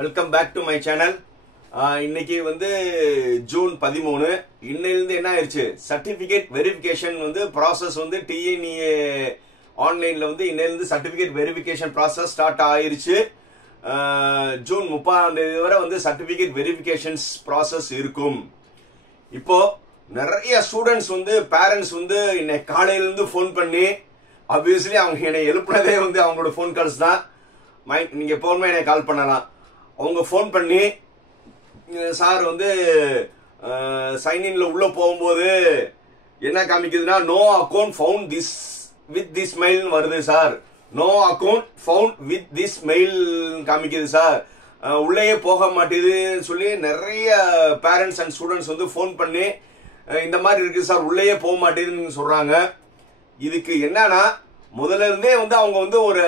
Welcome back to my channel. இன்னைக்கு வந்து June 13. இன்னையிலிருந்து என்ன ஆயிடுச்சு, சர்டிபிகேட் வெரிஃபிகேஷன் வந்து ப்ராசஸ் வந்து டிஎன்இஏ ஆன்லைன்ல வந்து இன்னையிலிருந்து சர்டிபிகேட் வெரிஃபிகேஷன் ப்ராசஸ் ஸ்டார்ட் ஆயிருச்சு. ஜூன் 30 வரை வந்து சர்டிபிகேட் வெரிஃபிகேஷன்ஸ் ப்ராசஸ் இருக்கும். இப்போ நிறைய ஸ்டூடெண்ட்ஸ் வந்து பேரண்ட்ஸ் வந்து இன்னைக்கு காலையிலிருந்து ஃபோன் பண்ணி, ஆப்வியஸ்லி அவங்க என்னை எழுப்புனதே வந்து அவங்களோட ஃபோன் கால்ஸ் தான். நீங்க எப்பவுமே என்னை கால் பண்ணலாம். அவங்க ஃபோன் பண்ணி, சார் வந்து சைன்இன்ல உள்ள போகும்போது என்ன காமிக்குதுன்னா, no account found this with this mail வருது sir. No account found with this mail காமிக்குது சார், உள்ளேயே போக மாட்டேதுன்னு சொல்லி நிறைய பேரண்ட்ஸ் அண்ட் ஸ்டூடெண்ட்ஸ் வந்து ஃபோன் பண்ணி இந்த மாதிரி இருக்கு சார், உள்ளேயே போக மாட்டேதுன்னு சொல்றாங்க. இதுக்கு என்னன்னா, முதல்ல இருந்தே வந்து அவங்க வந்து ஒரு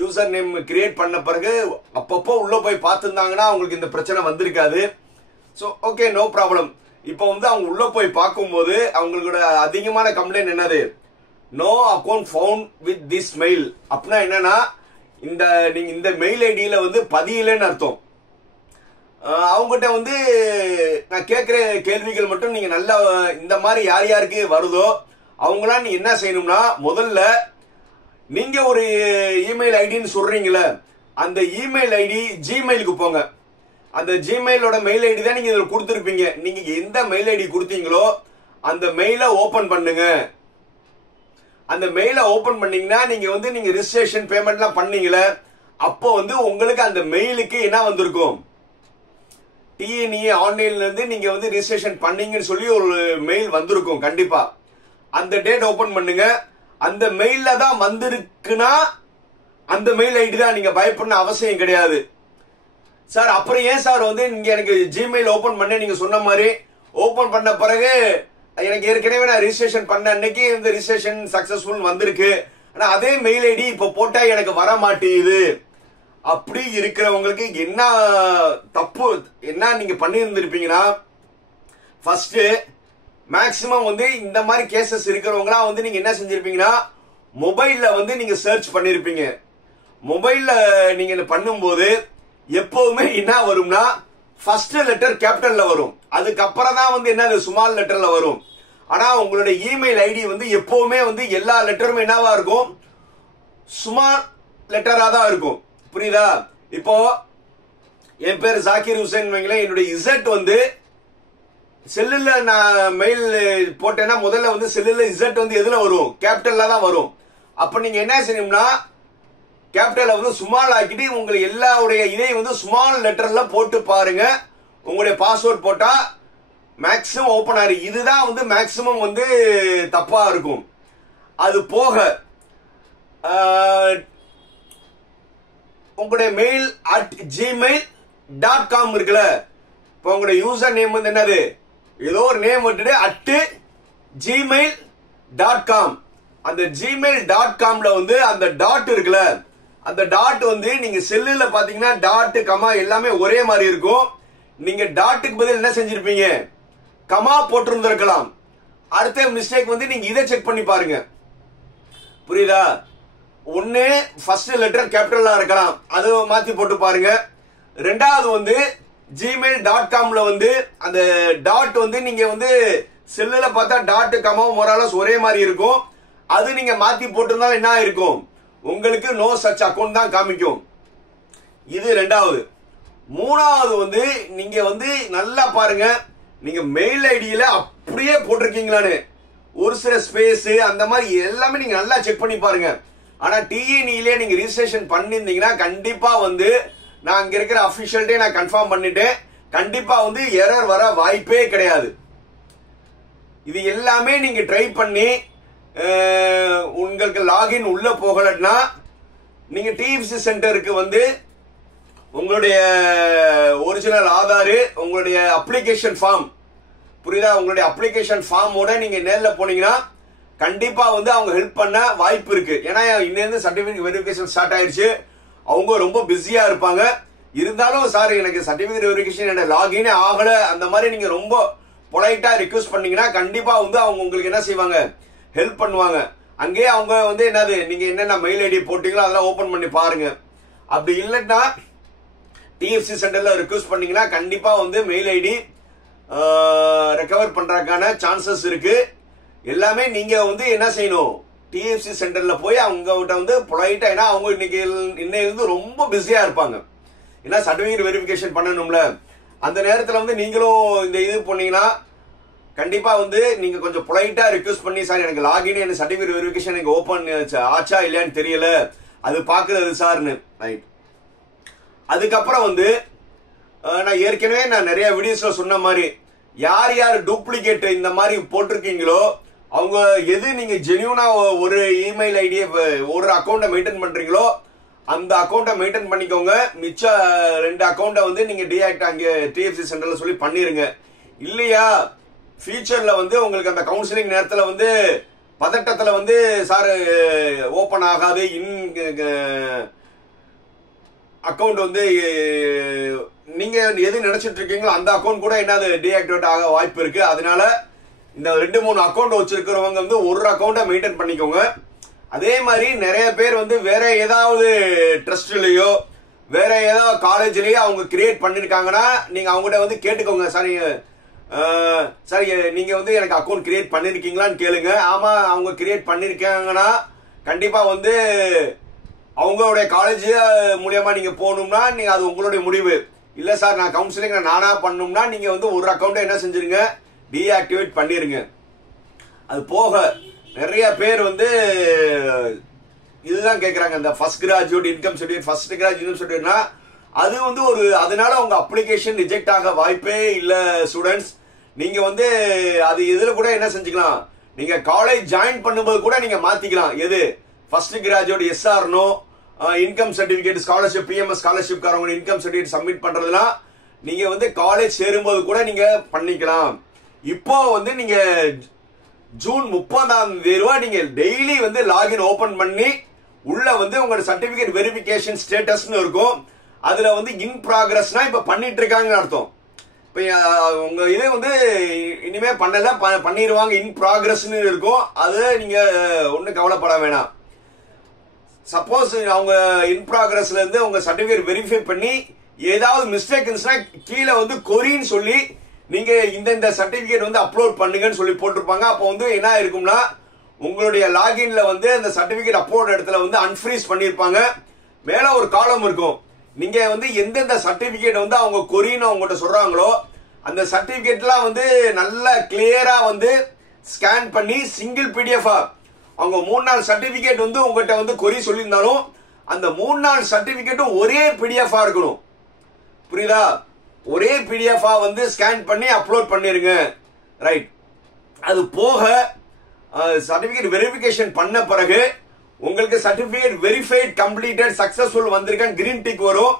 யூசர் நேம் கிரியேட் பண்ண பிறகு அப்பப்போ உள்ள போய் பார்த்துருந்தாங்கன்னா அவங்களுக்கு இந்த பிரச்சனை வந்திருக்காது. So okay, no problem. இப்போ வந்து அவங்க உள்ள போய் பார்க்கும்போது அவங்களோட அதிகமான கம்ப்ளைண்ட் என்னது, no account found with this mail. அப்படின்னா என்னன்னா, நீங்க இந்த மெயில் ஐடியில வந்து பதியலன்னு அர்த்தம். அவங்ககிட்ட வந்து நான் கேட்கிற கேள்விகள் மட்டும் நீங்க நல்லா இந்த மாதிரி யார் யாருக்கு வருதோ அவங்களாம் நீ என்ன செய்யணும்னா, முதல்ல நீங்க ஒரு இமெயில் ஐடின்னு சொல்றீங்களே, அந்த இமெயில் ஐடி ஜிமெயிலுக்கு போங்க. அந்த ஜிமெயிலோட மெயில் ஐடி தான் நீங்க இதுல கொடுத்துருப்பீங்க. நீங்க எந்த மெயில் ஐடி கொடுத்தீங்களோ அந்த மெயிலை ஓபன் பண்ணுங்க. அந்த மெயிலை ஓபன் பண்ணீங்கன்னா நீங்க ரிஜிஸ்ட்ரேஷன் பேமெண்ட்லாம் பண்ணீங்களே, அப்போ வந்து உங்களுக்கு அந்த மெயிலுக்கு என்ன வந்திருக்கும், டிஎன்இஏ ஆன்லைன்ல இருந்து நீங்க வந்து ரிஜிஸ்ட்ரேஷன் பண்ணீங்கன்னு சொல்லி ஒரு மெயில் வந்திருக்கும் கண்டிப்பா. அந்த டேட் ஓபன் பண்ணுங்க. அந்த மெயில்ல தான் வந்திருக்குன்னா அந்த மெயில் ஐடி தான், நீங்க பயப்பட அவசியம் கிடையாது. சார் அப்புறம் ஏன் சார் வந்து நீங்க எனக்கு ஜிமெயில் ஓபன் பண்ண, நீங்க சொன்ன மாதிரி ஓபன் பண்ண பிறகு எனக்கு ஏற்கனவே நான் ரிஜிஸ்ட்ரேஷன் பண்ண அன்னைக்கு இந்த ரிஜிஸ்ட்ரேஷன் சக்சஸ்ஃபுல் வந்திருக்கு, ஆனா அதே மெயில் ஐடி இப்ப போட்டா எனக்கு வர மாட்டேங்குது. அப்படி இருக்கிறவங்களுக்கு என்ன தப்பு, என்ன நீங்க பண்ணி இருந்திருப்பீங்கன்னா, ஃபர்ஸ்ட் மேக்சிமம் வந்து இந்த மாதிரி கேசஸ் இருக்கிறவங்களா வந்து நீங்க என்ன செஞ்சிருப்பீங்கன்னா, மொபைல்ல வந்து நீங்க சர்ச் பண்ணிருப்பீங்க. மொபைல்ல நீங்க பண்ணும்போது எப்பவுமே என்ன வரும்னா, ஃபர்ஸ்ட் லெட்டர் கேபிட்டல்ல வரும், அதுக்கப்புறம் தான் வந்து என்ன ஸ்மால் லெட்டர்ல வரும். ஆனா உங்களுடைய இமெயில் ஐடி வந்து எப்பவுமே வந்து எல்லா லெட்டரும் என்னவா இருக்கும், ஸ்மால் லெட்டரா தான் இருக்கும். புரியுதா? இப்போ என் பேர் ஜாக்கிர் ஹுசைன் வைங்களேன், என்னுடைய இசட் வந்து செல்லுல நான் மெயில் போட்டேன்னா முதல்ல வந்து செல்லுல இசட் வந்து எதுல வரும், கேபிட்டல்ல தான் வரும். அப்ப நீங்க என்ன செய்யணும்னா, கேபிட்டல்ல வந்து ஸ்மால் ஆக்கிட்டு உங்களுக்கு எல்லாருடைய இதையும் வந்து ஸ்மால் லெட்டர்ல போட்டு பாருங்க. உங்களுடைய பாஸ்வேர்ட் போட்டா மேக்சிமம் ஓபன் ஆயிரு. இதுதான் வந்து மேக்சிமம் வந்து தப்பா இருக்கும். அது போக உங்களுடைய மெயில் @gmail.com இருக்குல்ல, இப்போ உங்களுடைய யூசர் நேம் வந்து என்னது, ஏதோ ஒரு நேம் விட்டுட்டு @gmail.com. அந்த gmail.comல வந்து அந்த டாட் இருக்குல்ல, அந்த டாட் வந்து நீங்க செல்லுல பாத்தீங்கன்னா டாட் கமா எல்லாமே ஒரே மாதிரி இருக்கும். நீங்க டாட்டுக்கு பதில் என்ன செஞ்சிருப்பீங்க, கமா போட்டிருந்திருக்கலாம். அடுத்த மிஸ்டேக் வந்து நீங்க இதை செக் பண்ணி பாருங்க. புரியுதா? ஒன்னு ஃபர்ஸ்ட் லெட்டர் கேபிட்டலா இருக்கலாம், அது மாத்தி போட்டு பாருங்க. ரெண்டாவது வந்து gmail.comல வந்து அந்த டாட் வந்து நீங்க வந்து செல்லுல பார்த்தா டாட் கமாவும் மொராலஸ் ஒரே மாதிரி இருக்கும். அது நீங்க மாத்தி போட்டிருந்தா என்ன இருக்கும், உங்களுக்கு நோ சச் அக்கௌண்ட் தான் காமிக்கும். இது ரெண்டாவது. மூணாவது வந்து நீங்க வந்து நல்லா பாருங்க, நீங்க மெயில் ஐடியில அப்படியே போட்டிருக்கீங்களான்னு, ஒரு சில ஸ்பேஸ் அந்த மாதிரி எல்லாமே நீங்க நல்லா செக் பண்ணி பாருங்க. ஆனா டிஎன்இலே நீங்க ரிஜிஸ்ட்ரேஷன் பண்ணிருந்தீங்கன்னா கண்டிப்பா வந்து நான் இங்க இருக்கிற அபிஷியல்டே நான் கன்ஃபார்ம் பண்ணிட்டேன், கண்டிப்பா வந்து எரர் வர வாய்ப்பே கிடையாது. இது எல்லாமே நீங்க ட்ரை பண்ணி உங்களுக்கு லாகின் உள்ள போகலன்னா, நீங்க டிஎஃப்சி சென்டருக்கு வந்து உங்களுடைய ஒரிஜினல் ஆதார், உங்களுடைய அப்ளிகேஷன் ஃபார்ம், புரியுதா, உங்களுடைய அப்ளிகேஷன் ஃபார்மோட நீங்க நேர்ல போனீங்கன்னா கண்டிப்பா வந்து அவங்க ஹெல்ப் பண்ண வாய்ப்பு இருக்கு. ஏன்னா இன்னிலிருந்து சர்டிபிகேட் வெரிஃபிகேஷன் ஸ்டார்ட் ஆயிடுச்சு, அவங்க ரொம்ப பிஸியா இருப்பாங்க. இருந்தாலும் சார் எனக்கு சர்டிபிகேட் வெரிஃபிகேஷன் என்ன லாகினே ஆகல, அந்த மாதிரி நீங்க ரொம்ப பொலைட்டா ரிக்வெஸ்ட் பண்ணீங்கன்னா கண்டிப்பா வந்து அவங்க உங்களுக்கு என்ன செய்வாங்க, ஹெல்ப் பண்ணுவாங்க. அங்கேயே அவங்க வந்து என்னது, நீங்க என்னென்ன மெயில் ஐடி போட்டீங்களோ அதெல்லாம் ஓபன் பண்ணி பாருங்க. அப்படி இல்லைன்னா டிஎஃப்சி சென்டர்ல ரிக்வெஸ்ட் பண்ணீங்கன்னா கண்டிப்பா வந்து மெயில் ஐடி ரெக்கவர் பண்றதுக்கான சான்சஸ் இருக்கு. எல்லாமே நீங்க வந்து என்ன செய்யணும், டிஎஃப்சி சென்டர்ல போய் அவங்க கிட்ட வந்து பொலைட்டா, ஏன்னா அவங்க இன்னைக்கு ரொம்ப பிஸியா இருப்பாங்க. ஏன்னா சர்டிபிகேட் வெரிஃபிகேஷன் பண்ணணும்ல, அந்த நேரத்துல வந்து நீங்களும் இந்த இது பண்ணீங்கன்னா கண்டிப்பா வந்து நீங்க கொஞ்சம் பொலைட்டா ரிக்வெஸ்ட் பண்ணி, சார் எனக்கு லாகின் எனக்கு சர்டிபிகேட் வெரிஃபிகேஷன் எனக்கு ஓபன் ஆச்சா இல்லையான்னு தெரியல, அது பாக்குறது சார்னு. ரைட். அதுக்கப்புறம் வந்து நான் ஏற்கனவே நிறைய வீடியோஸ்ல சொன்ன மாதிரி யார் யார் டூப்ளிகேட் இந்த மாதிரி போட்டிருக்கீங்களோ அவங்க எது நீங்க ஜெனியூனா ஒரு இமெயில் ஐடியை ஒரு அக்கௌண்ட்டை மெயின்டைன் பண்றீங்களோ அந்த அக்கௌண்ட்டை மெயின்டைன் பண்ணிக்கோங்க. மிச்ச 2 அக்கௌண்ட்டை வந்து நீங்க டீஆக்ட் அங்க டிஎஃப்சி சென்டர்ல சொல்லி பண்ணிருங்க. இல்லையா ஃபியூச்சர்ல வந்து உங்களுக்கு அந்த கவுன்சிலிங் நேரத்துல வந்து பதட்டத்துல வந்து சார் ஓபன் ஆகாது, அக்கௌண்ட் வந்து நீங்க எது நினைச்சிட்டு இருக்கீங்களோ அந்த அக்கௌண்ட் கூட என்னது டீஆக்டிவேட் ஆக வாய்ப்பு இருக்கு. அதனால இந்த 2-3 அக்கௌண்ட் வச்சிருக்கிறவங்க வந்து ஒரு அக்கௌண்ட்டை மெயின்டைன் பண்ணிக்கோங்க. அதே மாதிரி நிறைய பேர் வந்து வேற ஏதாவது ட்ரஸ்ட்லயோ வேற ஏதாவது காலேஜ்லயோ அவங்க கிரியேட் பண்ணிருக்காங்கன்னா நீங்க அவங்ககிட்ட வந்து கேட்டுக்கோங்க, சார் சார் நீங்க வந்து எனக்கு அக்கௌண்ட் கிரியேட் பண்ணிருக்கீங்களான்னு கேளுங்க. ஆமா அவங்க கிரியேட் பண்ணிருக்காங்கன்னா கண்டிப்பா வந்து அவங்களுடைய காலேஜ் மூலியமா நீங்க போகணும்னா நீங்க அது உங்களுடைய முடிவு. இல்ல சார் நான் கவுன்சிலிங் நானா பண்ணணும்னா நீங்க வந்து ஒரு அக்கௌண்ட் என்ன செஞ்சிருங்க, டீஆக்டிவேட் பண்ணிருங்க. அது போக நிறைய பேர் வந்து இதுதான் கேக்குறாங்க, இந்த first graduate income certificate, first graduate income சர்டிஃபிகேட்னா அது வந்து ஒரு அதனால உங்க அப்ளிகேஷன் ரிஜெக்ட் ஆக வாய்ப்பே இல்ல ஸ்டூடெண்ட்ஸ். நீங்க வந்து அது எதுல கூட என்ன செஞ்சுக்கலாம், நீங்க காலேஜ் ஜாயின் பண்ணும்போது கூட நீங்க மாத்திக்கலாம். எது ஃபர்ஸ்ட் கிராஜுவேட் எஸ்ஆர்னோ income certificate scholarship PMS scholarship காரங்க இன்கம் சர்டிபிகேட் சப்மிட் பண்றதுலாம் நீங்க வந்து காலேஜ் சேரும்போது கூட நீங்க பண்ணிக்கலாம். இப்போ வந்து நீங்க ஜூன் 30 நீங்க டெய்லி வந்து லாகின் ஓபன் பண்ணி உள்ள வந்து உங்களோட சர்டிபிகேட் வெரிஃபிகேஷன் ஸ்டேட்டஸ்னு இருக்கும். அதுல வந்து இன் ப்ராக்ரஸ்னா இப்ப பண்ணிட்டு இருக்காங்கன்னு அர்த்தம். இப்ப உங்க இது வந்து இனிமே பண்ணல பண்ணிடுவாங்க, இன் ப்ராக்ரஸ்னு இருக்கும். அது நீங்க ஒன்னும் கவலைப்பட வேணாம். சப்போஸ் அவங்க இன் ப்ராக்ரஸ்ல இருந்து உங்க சர்டிபிகேட் வெரிஃபை பண்ணி ஏதாவது மிஸ்டேக் இருந்துச்சுன்னா கீழே வந்து கொரின்னு சொல்லி நீங்க இந்த சர்டிபிகேட் வந்து அப்லோட் பண்ணுங்கன்னு சொல்லி போட்டிருப்பாங்க. அப்போ வந்து என்ன இருக்கும்னா உங்களுடைய லாகின்ல வந்து அந்த சர்டிபிகேட் அப்லோட் இடத்துல வந்து அன்ஃப்ரீஸ் பண்ணிருப்பாங்க. மேல ஒரு காலம் இருக்கும், நீங்க வந்து எந்தெந்த சர்டிபிகேட் வந்து அவங்க கொரின்னு அவங்ககிட்ட சொல்றாங்களோ அந்த சர்டிபிகேட்லாம் வந்து நல்லா கிளியரா வந்து ஸ்கேன் பண்ணி சிங்கிள் பிடிஎஃப் அவங்க 3-4 சர்டிபிகேட் வந்து உங்ககிட்ட வந்து கொரி சொல்லியிருந்தாலும் அந்த 3-4 சர்டிபிகேட்டும் ஒரே பிடிஎஃப் இருக்கணும். புரியுதா? ஒரே பிடிஎஃப் வந்து ஸ்கேன் பண்ணி அப்லோட் பண்ணிருங்க. ரைட். அது போக சர்டிபிகேட் வெரிஃபிகேஷன் பண்ண பிறகு உங்களுக்கு சர்டிபிகேட் வெரிஃபைட் கம்ப்ளீட்டட் சக்சஸ்ஃபுல் வந்திருக்கேன் கிரீன் டிக் வரும்.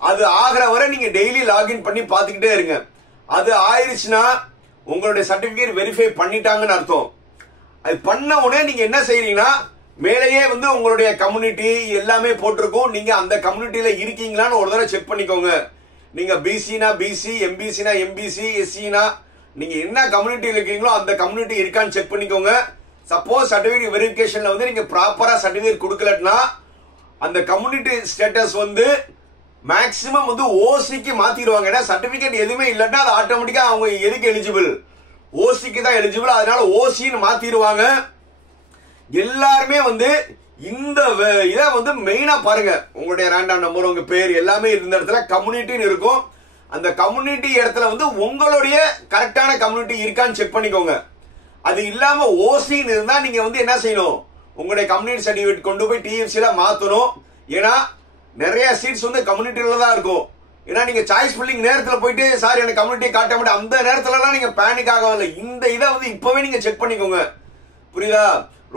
அது ஆகிற வரை நீங்க டெய்லி லாகின் பண்ணி பாத்துக்கிட்டே இருங்க. அது ஆயிருச்சுன்னா உங்களுடைய சர்டிபிகேட் வெரிஃபை பண்ணிட்டாங்கன்னு அர்த்தம். அது பண்ண உடனே நீங்க என்ன செய்றீங்கன்னா மேலேயே வந்து உங்களுடைய கம்யூனிட்டி எல்லாமே போட்டிருக்கும். நீங்க அந்த கம்யூனிட்டியில இருக்கீங்களான்னு ஒரு தடவை செக் பண்ணிக்கோங்க. நீங்க பிசினா பிசி, எம்பிசினா எம்பிசி, எஸ்சினா நீங்க என்ன கம்யூனிட்டியில இருக்கீங்களோ அந்த கம்யூனிட்டி இருக்கான்னு செக் பண்ணிக்கோங்க. சப்போஸ் சர்டிபிகேட் வெரிஃபிகேஷன்ல வந்து நீங்க ப்ராப்பரா சர்டிபிகேட் கொடுக்கலன்னா அந்த கம்யூனிட்டி ஸ்டேட்டஸ் வந்து மேக்சிமம் வந்து ஓசிக்கு மாத்திடுவாங்க. ஏன்னா சர்டிபிகேட் எதுவுமே இல்லைன்னா அது ஆட்டோமேட்டிக்கா அவங்க எதுக்கு எலிஜிபிள், ஓசிக்கு தான் எலிஜிபிள். அதனால ஓசின்னு மாத்திடுவாங்க. எல்லாருமே வந்து இந்த இதை வந்து மெயினா பாருங்க. உங்களுடைய ரேண்டம் நம்பர், உங்க பேர் எல்லாமே இருந்த இடத்துல கம்யூனிட்டின்னு இருக்கும். அந்த கம்யூனிட்டி இடத்துல வந்து உங்களுடைய கரெக்டான கம்யூனிட்டி இருக்கான்னு செக் பண்ணிக்கோங்க. அது இல்லாம ஓசின்னு இருந்தா நீங்க வந்து என்ன செய்யணும், உங்களுடைய கம்யூனிட்டி சர்டிபிகேட் கொண்டு போய் டிஎஃப்சில மாத்தணும். ஏன்னா நிறைய சீட்ஸ் வந்து கம்யூனிட்டியில தான் இருக்கும். ஏன்னா நீங்க சாய்ஸ் ஃபில்லிங் நேரத்துல போயிட்டு சார் எனக்கு கம்யூனிட்டி காட்ட மாட்டேன் அந்த நேரத்துல எல்லாம் நீங்க பேனிக் ஆகவில்லை. இந்த இதை வந்து இப்பவே நீங்க செக் பண்ணிக்கோங்க. புரியுதா?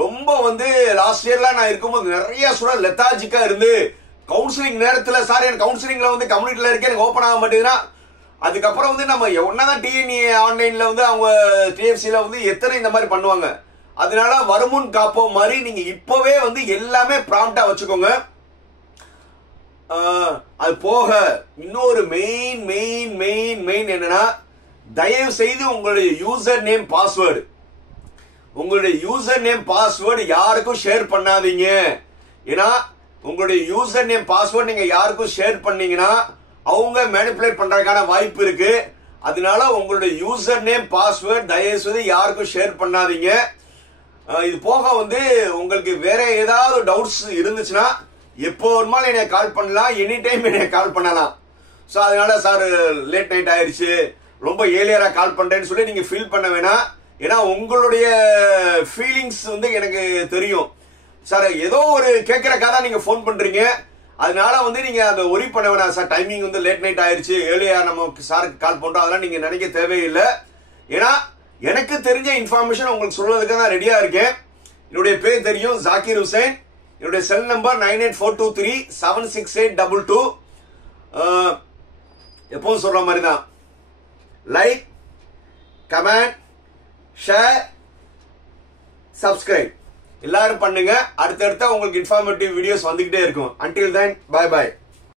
ரொம்ப வந்து லாஸ்ட் இயர்ல நான் இருக்கும்போது நிறைய ஸ்டூடெண்ட் லெத்தாஜிக்கா இருந்து கவுன்சிலிங் நேரத்துல சார் எனக்கு கவுன்சிலிங்ல வந்து கம்யூனிட்டில இருக்கேன் எனக்கு ஓப்பன் ஆக மாட்டேங்குதுன்னா அதுக்கப்புறம் வந்து நம்ம ஒன்னாதான் டிஎன்இ ஆன்லைன்ல வந்து அவங்க டிஎஃப்சில வந்து எத்தனை இந்த மாதிரி பண்ணுவாங்க. அதனால வருமுன் காப்போம் மாதிரி நீங்க இப்பவே வந்து எல்லாமே ப்ராம்ப்டா வச்சுக்கோங்க. அது போக இன்னொரு மெயின் மெயின் மெயின் மெயின் என்னன்னா தயவு செய்து உங்களுடைய யூசர் நேம் பாஸ்வேர்டு யாருக்கும் ஷேர் பண்ணாதீங்க. ஏன்னா உங்களுடைய யூசர் நேம் பாஸ்வேர்டு நீங்க யாருக்கும் ஷேர் பண்ணீங்கன்னா அவங்க மேனிபுலேட் பண்றதுக்கான வாய்ப்பு இருக்கு. அதனால உங்களுடைய யூசர் நேம் பாஸ்வேர்ட் தயவு செய்து யாருக்கும் ஷேர் பண்ணாதீங்க. இது போக வந்து உங்களுக்கு வேற ஏதாவது டவுட்ஸ் இருந்துச்சுன்னா எப்போ வேணுமாலும் என்னை கால் பண்ணலாம், எனி டைம் என்னை கால் பண்ணலாம். ஸோ அதனால சார் லேட் நைட் ஆயிடுச்சு, ரொம்ப ஏர்லியரா கால் பண்றேன்னு சொல்லி நீங்க ஃபீல் பண்ண வேணாம். ஏன்னா உங்களுடைய ஃபீலிங்ஸ் வந்து எனக்கு தெரியும். சார் ஏதோ ஒரு கேட்கறக்காக தான் நீங்க ஃபோன் பண்றீங்க, அதனால வந்து நீங்க அதை ஒரி பண்ண வேணாம். சார் டைமிங் வந்து லேட் நைட் ஆயிடுச்சு, ஏர்லியா நம்ம சாருக்கு கால் பண்றோம், அதெல்லாம் நீங்க நினைக்க தேவையில்லை. ஏன்னா எனக்கு தெரிஞ்ச இன்ஃபர்மேஷன் உங்களுக்கு சொல்றதுக்கு நான் ரெடியா இருக்கேன். என்னுடைய பேர் தெரியும், ஜாகிர் ஹுசைன். என்னுடைய செல் நம்பர் 9842376822. எப்பவும் சொல்ற மாதிரி தான், லைக், கமெண்ட், ஷேர், சப்ஸ்கிரைப் எல்லாரும் பண்ணுங்க. அடுத்தடுத்த உங்களுக்கு இன்ஃபார்மேட்டிவ் வீடியோஸ் வந்துகிட்டே இருக்கும். Until then, bye bye.